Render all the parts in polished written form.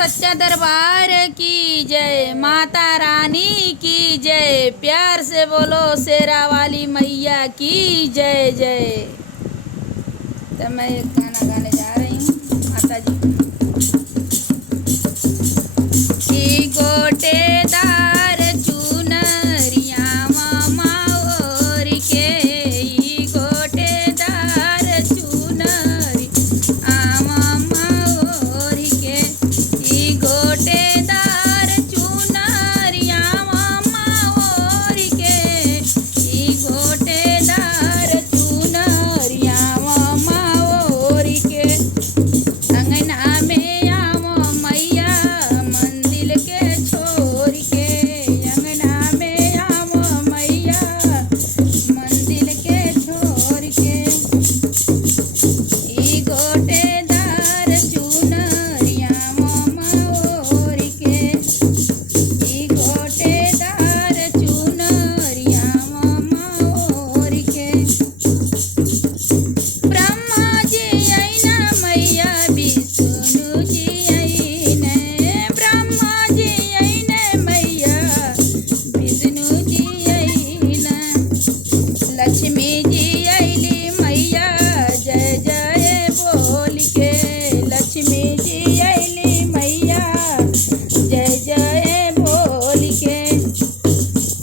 सच्चा दरबार की जय, माता रानी की जय, प्यार से बोलो शेरा वाली मैया की जय जय। तो मैं एक गाना गाने जा रही हूँ माता जी की। गोटेदार चुनरिया मामा ओर के, ई गोटेदार चुनरी मामा ओर के, ई गोटेदार चुनरिया मामा ओर के, ई गोटेदार चुनरिया मामा ओर के। अंगना में आवो मैया मंदिर के छोड़ के, अंगना में आवो मैया मंदिर के छोड़ के, ई गोटेदार चुनरिया मामा ओर के, ई गोटेदार चुनरिया मामा ओर के। ब्रह्मा जी आईना मैया विष्णु जी आईने, ब्रह्मा जी आईने मैया विष्णु जी आईने, लक्ष्मी जी आईली मैया जय जय बोल के, लक्ष्मी जी आईली मैया जय जय बोल के,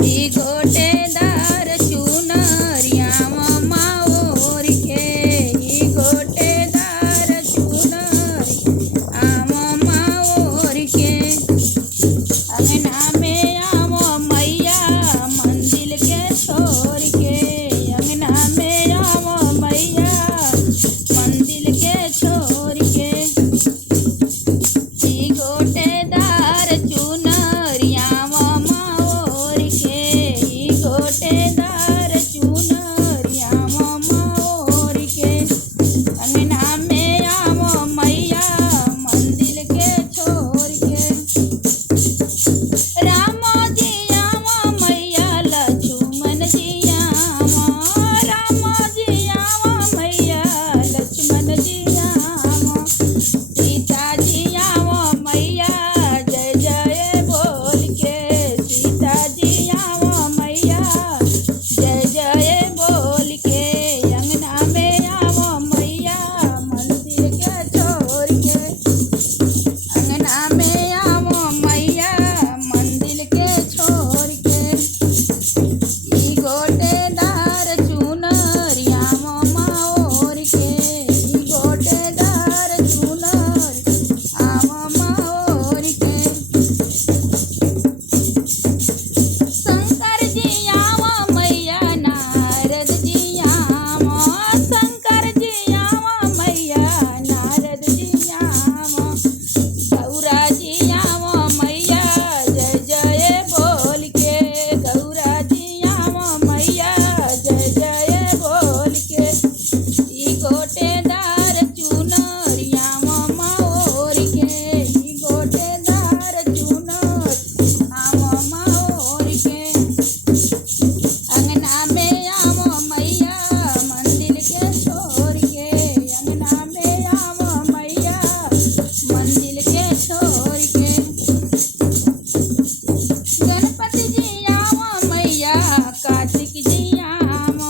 ई गोटेदार चुनरिया मामा ओर के, ई गोटेदार चुनरी मामा ओर के। अंगना में आवो मैया मंदिर के छोड़ के, अंगना में आवो मैया मंदिर के छोड़ के, ई गोटेदार चुनरिया मामा ओर के, ई गोटेदार चुनरिया मामा ओर के। अंगना में आवो मैया मंदिर के छोड़ के, राम जी आवो मैया लक्ष्मण जी आवो, राम जी आवो मैया लक्ष्मण जी आवो, सीता जी आवो मैया जय जय बोल के, सीता जी आवो मैया जय जय बोल के। अंगना में आवो मैया मंदिर के छोड़ के, अंगना में आवो मैया मंदिर के छोड़ के, ई गोटेदार चुनरिया मामा ओर के, ई गोटेदार चुनरी मामा ओर के। शंकर जी आवो मैया नारद जी आवो, शंकर जी आवो मैया नारद जी आवो, गौरा जी आवो मैया जय जय बोल के, गौरा जी आवो मैया जय जय बोल के, ई गोटेदार चुनरिया मामा ओर के, ई गोटेदार चुनरी मामा ओर के। अंगना में आवो मैया मंदिर के छोड़ के, अंगना में आवो मैया मंदिर के छोड़ के। गणपति जी आवो मैया कार्तिक जी आवो,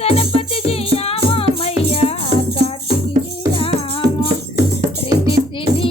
गणपति जी आवो मैया कार्तिक जी आवो, रिद्धि सिद्धि